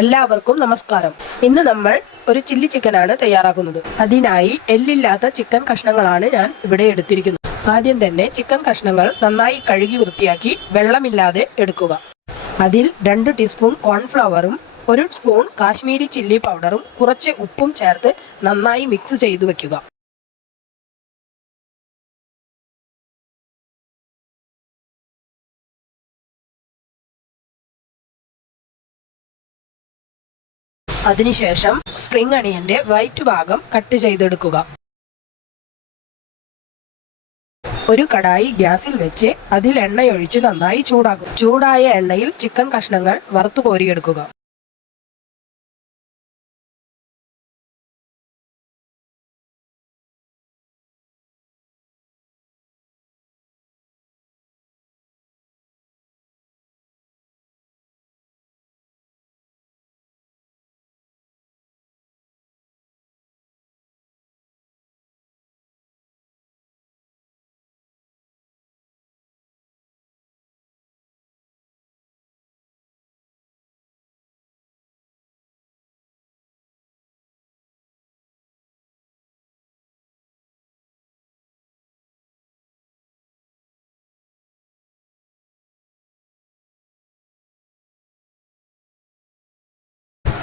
എല്ലാവർക്കും നമസ്കാരം. ഇന്ന് നമ്മൾ ഒരു ചില്ലി ചിക്കനാണ് തയ്യാറാക്കുന്നത്. അതിനായി എല്ലില്ലാത്ത ചിക്കൻ കഷ്ണങ്ങളാണ് ഞാൻ ഇവിടെ എടുത്തിരിക്കുന്നത്. ആദ്യം തന്നെ ചിക്കൻ കഷ്ണങ്ങൾ നന്നായി കഴുകി വൃത്തിയാക്കി വെള്ളമില്ലാതെ എടുക്കുക. അതിൽ 2 ടീസ്പൂൺ കോൺഫ്ലവറും 1 സ്പൂൺ കാശ്മീരി ചില്ലി പൗഡറും കുറച്ച് ഉപ്പും ചേർത്ത് നന്നായി മിക്സ് ചെയ്തു വെക്കുക. അതിനുശേഷം സ്പ്രിംഗ് അണിയന്റെ വൈറ്റ് ഭാഗം കട്ട് ചെയ്തെടുക്കുക. ഒരു കടായി ഗ്യാസിൽ വെച്ച് അതിൽ എണ്ണയൊഴിച്ച് നന്നായി ചൂടാക്കും. ചൂടായ എണ്ണയിൽ ചിക്കൻ കഷ്ണങ്ങൾ വറുത്തു കോരിയെടുക്കുക.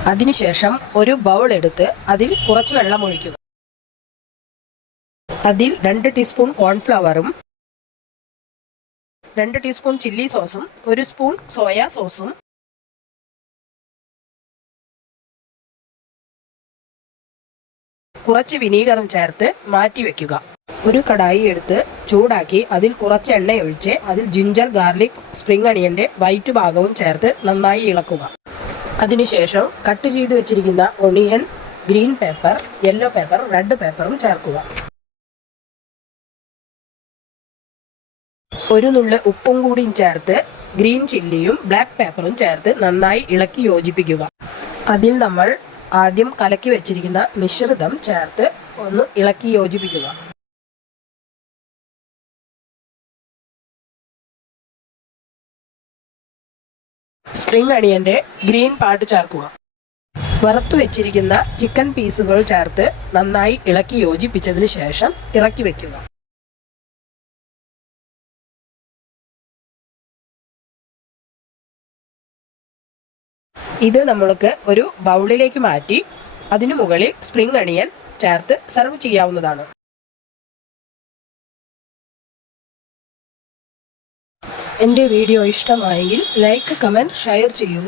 അതിനുശേഷം ഒരു ബൗൾ എടുത്ത് അതിൽ കുറച്ച് വെള്ളം ഒഴിക്കുക. അതിൽ 2 ടീസ്പൂൺ കോൺഫ്ലവറും 2 ടീസ്പൂൺ ചില്ലി സോസും 1 സ്പൂൺ സോയാ സോസും കുറച്ച് വിനീഗറും ചേർത്ത് മാറ്റി വെക്കുക. ഒരു കടായി എടുത്ത് ചൂടാക്കി അതിൽ കുറച്ച് എണ്ണയൊഴിച്ച് അതിൽ ജിഞ്ചർ ഗാർലിക് സ്പ്രിംഗ് അണിയന്റെ വൈറ്റ് ഭാഗവും ചേർത്ത് നന്നായി ഇളക്കുക. അതിനുശേഷം കട്ട് ചെയ്ത് വെച്ചിരിക്കുന്ന onion, green paper, yellow paper, red പേപ്പറും ചേർക്കുക. ഒരു നുള്ള് ഉപ്പും കൂടിയും ചേർത്ത് ഗ്രീൻ ചില്ലിയും ബ്ലാക്ക് പേപ്പറും ചേർത്ത് നന്നായി ഇളക്കി യോജിപ്പിക്കുക. അതിൽ നമ്മൾ ആദ്യം കലക്കി വെച്ചിരിക്കുന്ന മിശ്രിതം ചേർത്ത് ഒന്ന് ഇളക്കി യോജിപ്പിക്കുക. സ്പ്രിംഗ് അണിയന്റെ ഗ്രീൻ പാർട്ട് ചേർക്കുക. വറുത്തു വെച്ചിരിക്കുന്ന ചിക്കൻ പീസുകൾ ചേർത്ത് നന്നായി ഇളക്കി യോജിപ്പിച്ചതിന് ശേഷം ഇറക്കി വെക്കുക. ഇത് നമ്മൾക്ക് ഒരു ബൗളിലേക്ക് മാറ്റി അതിനു മുകളിൽ സ്പ്രിംഗ് അണിയൻ ചേർത്ത് സെർവ് ചെയ്യാവുന്നതാണ്. എൻ്റെ വീഡിയോ ഇഷ്ടമായെങ്കിൽ ലൈക്ക്, കമൻറ്റ്, ഷെയർ ചെയ്യൂ.